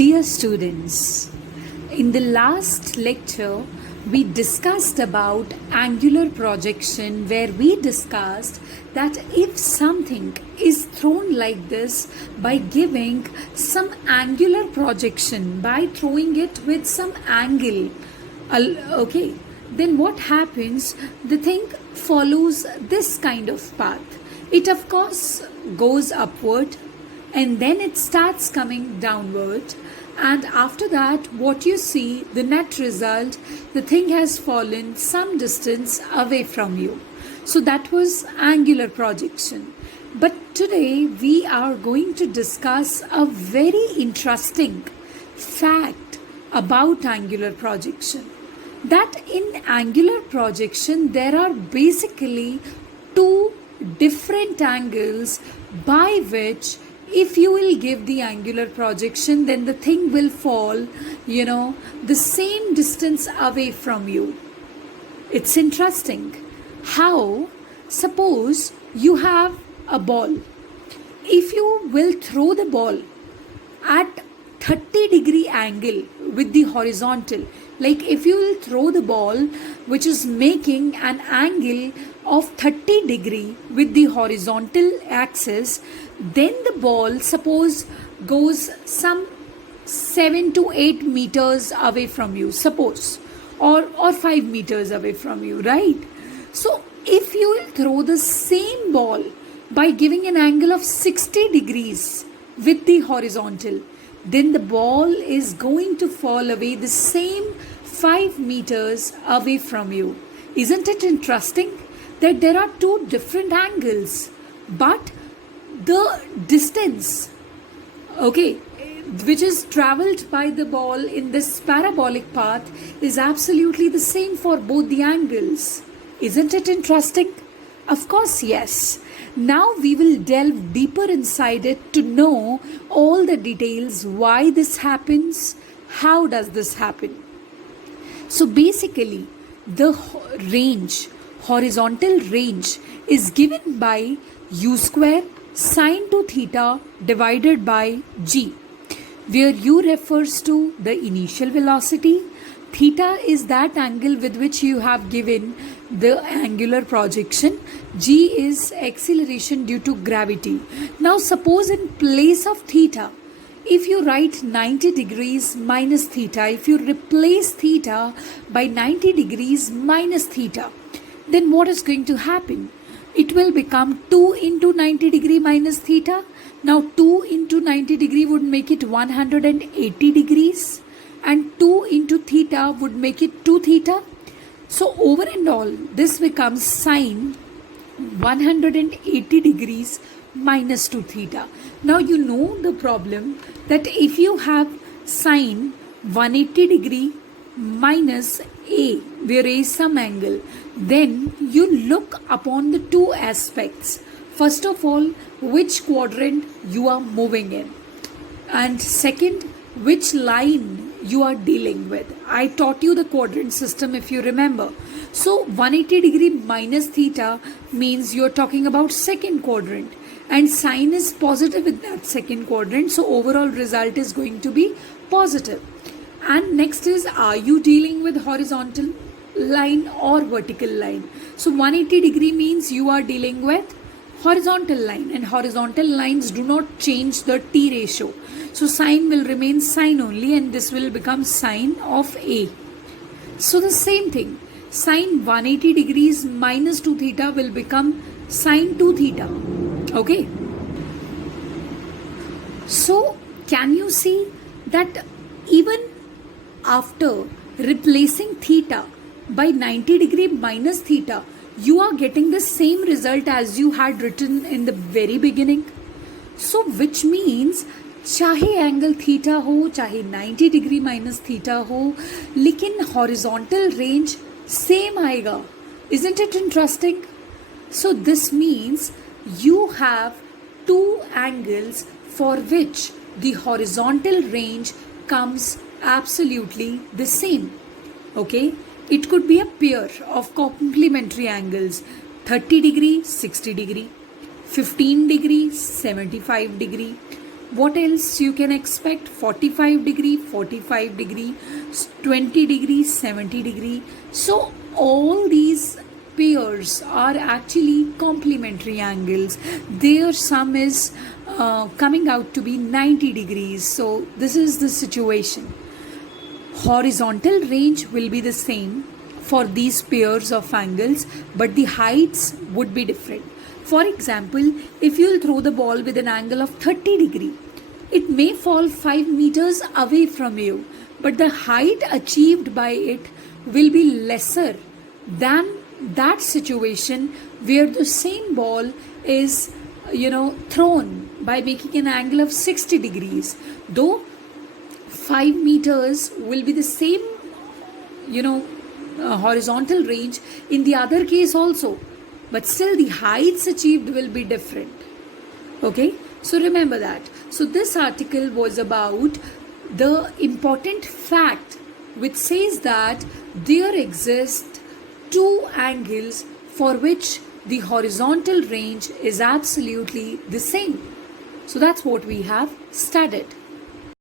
Dear students, in the last lecture, we discussed about angular projection, where we discussed that if something is thrown like this by giving some angular projection, by throwing it with some angle, okay, then what happens? The thing follows this kind of path. It of course goes upward and then it starts coming downward, and after that what you see, the net result, the thing has fallen some distance away from you. So that was angular projection. But today we are going to discuss a very interesting fact about angular projection, that in angular projection there are basically two different angles by which, if you will give the angular projection, then the thing will fall, the same distance away from you. It's interesting how, suppose you have a ball. If you will throw the ball at 30-degree angle with the horizontal, like if you will throw the ball which is making an angle of 30-degree with the horizontal axis, then the ball suppose goes some 7 to 8 meters away from you, suppose, or 5 meters away from you, right? So if you will throw the same ball by giving an angle of 60 degrees with the horizontal, then the ball is going to fall away the same 5 meters away from you. Isn't it interesting that there are two different angles, but the distance, which is traveled by the ball in this parabolic path is absolutely the same for both the angles. Isn't it interesting? Of course, yes. Now we will delve deeper inside it to know all the details, why this happens, how does this happen. So basically, the horizontal range is given by u square sine to theta divided by g, where u refers to the initial velocity, theta is that angle with which you have given the angular projection, g is acceleration due to gravity. Now suppose in place of theta, if you write 90 degrees minus theta, if you replace theta by 90 degrees minus theta, then what is going to happen? It will become 2 into 90 degree minus theta. Now 2 into 90 degree would make it 180 degrees, and 2 into theta would make it 2 theta. So over and all, this becomes sine 180 degrees minus 2 theta. Now you know the problem, that if you have sine 180 degree minus a, where a is some angle, then you look upon the two aspects. First of all, which quadrant you are moving in, and second, which line you are dealing with. I taught you the quadrant system, if you remember. So 180 degree minus theta means you are talking about second quadrant, and sine is positive in that second quadrant, so overall result is going to be positive. And next is, are you dealing with horizontal line or vertical line? So 180 degree means you are dealing with horizontal line, and horizontal lines do not change the t ratio. So sine will remain sine only, and this will become sine of a. So the same thing, sine 180 degrees minus 2 theta will become sine 2 theta. Okay. So can you see that even after replacing theta by 90 degree minus theta, you are getting the same result as you had written in the very beginning? So which means चाहे angle theta हो, चाहे 90 degree minus theta हो, लेकिन horizontal range same आएगा. Isn't it interesting? So this means you have two angles for which the horizontal range comes absolutely the same. Okay, it could be a pair of complementary angles, 30 degree, 60 degree, 15 degree, 75 degree, What else you can expect? 45 degree, 45 degree, 20 degree, 70 degree. So all these pairs are actually complementary angles. Their sum is coming out to be 90 degrees. So this is the situation. Horizontal range will be the same for these pairs of angles, but the heights would be different. For example, if you'll throw the ball with an angle of 30 degree, it may fall 5 meters away from you, but the height achieved by it will be lesser than that situation where the same ball is thrown by making an angle of 60 degrees. Though 5 meters will be the same horizontal range in the other case also, but still the heights achieved will be different. Okay, so remember that. So this article was about the important fact which says that there exist two angles for which the horizontal range is absolutely the same. So that's what we have studied.